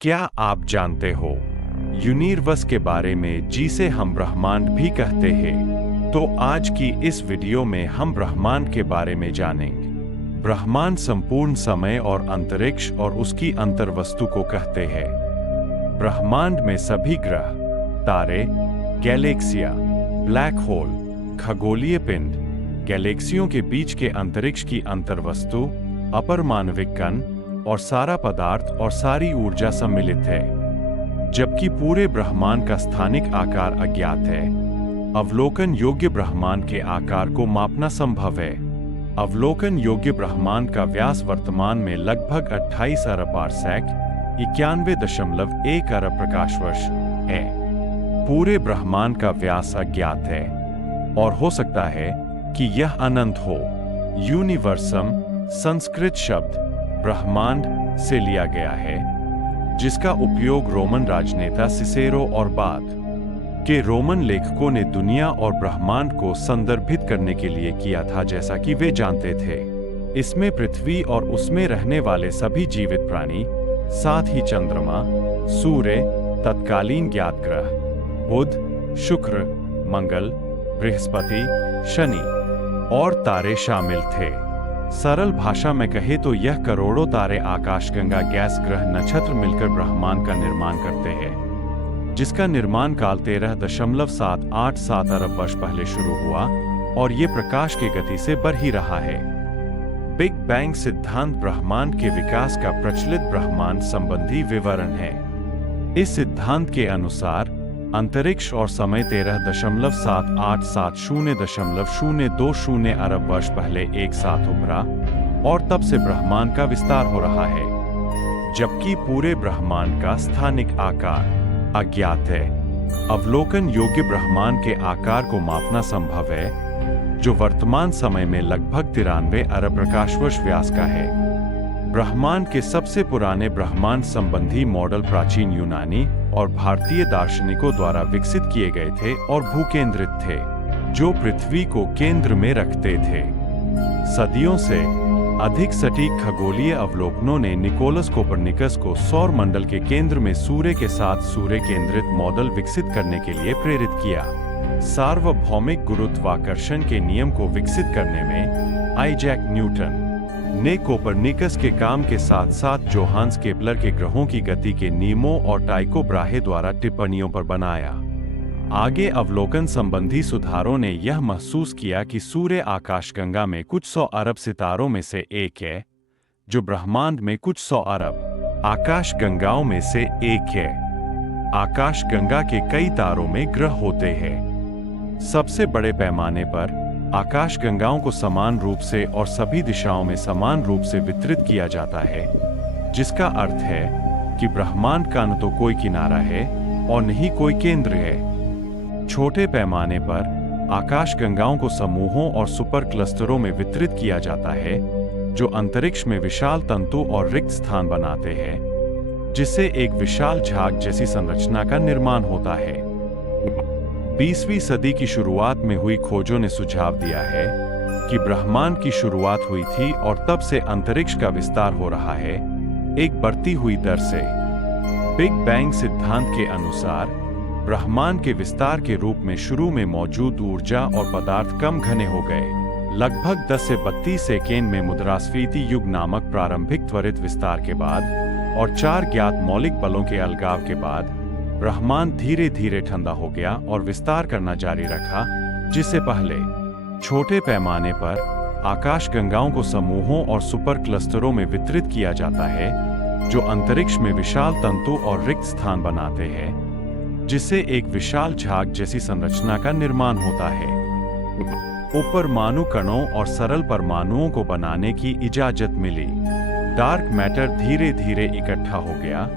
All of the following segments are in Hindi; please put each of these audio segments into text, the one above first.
क्या आप जानते हो यूनिवर्स के बारे में जिसे हम ब्रह्मांड भी कहते हैं? तो आज की इस वीडियो में हम ब्रह्मांड के बारे में जानेंगे। ब्रह्मांड संपूर्ण समय और अंतरिक्ष और उसकी अंतर्वस्तु को कहते हैं। ब्रह्मांड में सभी ग्रह, तारे, गैलेक्सियां, ब्लैक होल, खगोलीय पिंड, गैलेक्सियों के बीच के अंतरिक्ष की अंतर्वस्तु, अपरमाणविक कण और सारा पदार्थ और सारी ऊर्जा सम्मिलित है। जबकि पूरे ब्रह्मांड का स्थानिक आकार अज्ञात है, अवलोकन योग्य ब्रह्मांड के आकार को मापना संभव है। अवलोकन योग्य ब्रह्मांड का व्यास वर्तमान में लगभग 28 अरब पारसेक 91.1 अरब प्रकाश वर्ष है। पूरे ब्रह्मांड का व्यास अज्ञात है और हो सकता है कि यह अनंत हो। यूनिवर्सम संस्कृत शब्द ब्रह्मांड से लिया गया है, जिसका उपयोग रोमन राजनेता सिसेरो और बाद के रोमन लेखकों ने दुनिया और ब्रह्मांड को संदर्भित करने के लिए किया था, जैसा कि वे जानते थे। इसमें पृथ्वी और उसमें रहने वाले सभी जीवित प्राणी, साथ ही चंद्रमा, सूर्य, तत्कालीन ज्ञात ग्रह, बुध, शुक्र, मंगल, बृहस्पति, शनि और तारे शामिल थे। सरल भाषा में कहे तो यह करोड़ों तारे, आकाशगंगा, गैस, ग्रह, नक्षत्र मिलकर ब्रह्मांड का निर्माण करते हैं, जिसका निर्माण काल 13.787 अरब वर्ष पहले शुरू हुआ और ये प्रकाश की गति से बढ़ ही रहा है। बिग बैंग सिद्धांत ब्रह्मांड के विकास का प्रचलित ब्रह्मांड संबंधी विवरण है। इस सिद्धांत के अनुसार अंतरिक्ष और समय 13.787 अरब वर्ष पहले एक साथ उभरा और तब से ब्रह्मांड का विस्तार हो रहा है। जबकि पूरे ब्रह्मांड का स्थानिक आकार अज्ञात है, अवलोकन योग्य ब्रह्मांड के आकार को मापना संभव है, जो वर्तमान समय में लगभग 93 अरब प्रकाश वर्ष व्यास का है। ब्रह्मांड के सबसे पुराने ब्रह्मांड संबंधी मॉडल प्राचीन यूनानी और भारतीय दार्शनिकों द्वारा विकसित किए गए थे और भूकेंद्रित थे, जो पृथ्वी को केंद्र में रखते थे। सदियों से अधिक सटीक खगोलीय अवलोकनों ने निकोलस कोपरनिकस को सौर मंडल के केंद्र में सूर्य के साथ सूर्य केंद्रित मॉडल विकसित करने के लिए प्रेरित किया। सार्वभौमिक गुरुत्वाकर्षण के नियम को विकसित करने में आइजैक न्यूटन ने कोपरनिकस के काम के साथ साथ जोहान्स केपलर के ग्रहों की गति के नियमों और टाइको ब्राहे द्वारा टिप्पणियों पर बनाया। आगे अवलोकन संबंधी सुधारों ने यह महसूस किया कि सूर्य आकाशगंगा में कुछ 100 अरब सितारों में से एक है, जो ब्रह्मांड में कुछ 100 अरब आकाशगंगाओं में से एक है। आकाशगंगा के कई तारों में ग्रह होते हैं। सबसे बड़े पैमाने पर आकाशगंगाओं को समान रूप से और सभी दिशाओं में समान रूप से वितरित किया जाता है, जिसका अर्थ है कि ब्रह्मांड का न तो कोई किनारा है और न ही कोई केंद्र है। छोटे पैमाने पर आकाशगंगाओं को समूहों और सुपर क्लस्टरों में वितरित किया जाता है, जो अंतरिक्ष में विशाल तंतु और रिक्त स्थान बनाते हैं, जिससे एक विशाल झाग जैसी संरचना का निर्माण होता है। 20वीं सदी की शुरुआत में हुई खोजों ने सुझाव दिया है कि ब्रह्मांड की शुरुआत हुई थी और तब से अंतरिक्ष का विस्तार हो रहा है, एक बढ़ती हुई दर से। बिग बैंग सिद्धांत के अनुसार ब्रह्मांड के विस्तार के रूप में शुरू में मौजूद ऊर्जा और पदार्थ कम घने हो गए। लगभग 10 से 32 सेकेंड में मुद्रास्फीति युग नामक प्रारंभिक त्वरित विस्तार के बाद और 4 ज्ञात मौलिक बलों के अलगाव के बाद ब्रह्मांड धीरे धीरे ठंडा हो गया और विस्तार करना जारी रखा, जिससे पहले छोटे पैमाने पर आकाशगंगाओं को समूहों और सुपर क्लस्टरों में वितरित किया जाता है, जो अंतरिक्ष में विशाल तंतु और रिक्त स्थान बनाते हैं, जिससे एक विशाल झाग जैसी संरचना का निर्माण होता है। उपरमाणु कणों और सरल परमाणुओं को बनाने की इजाजत मिली। डार्क मैटर धीरे धीरे इकट्ठा हो गया,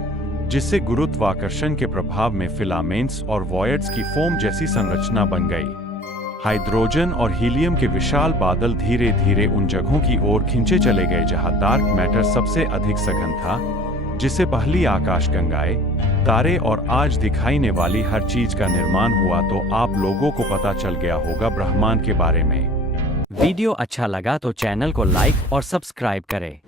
जिससे गुरुत्वाकर्षण के प्रभाव में फिलामेंट्स और वॉयड्स की फोम जैसी संरचना बन गई। हाइड्रोजन और हीलियम के विशाल बादल धीरे धीरे उन जगहों की ओर खींचे चले गए जहां डार्क मैटर सबसे अधिक सघन था, जिससे पहली आकाशगंगाएं, तारे और आज दिखाईने वाली हर चीज का निर्माण हुआ। तो आप लोगों को पता चल गया होगा ब्रह्मांड के बारे में। वीडियो अच्छा लगा तो चैनल को लाइक और सब्सक्राइब करें।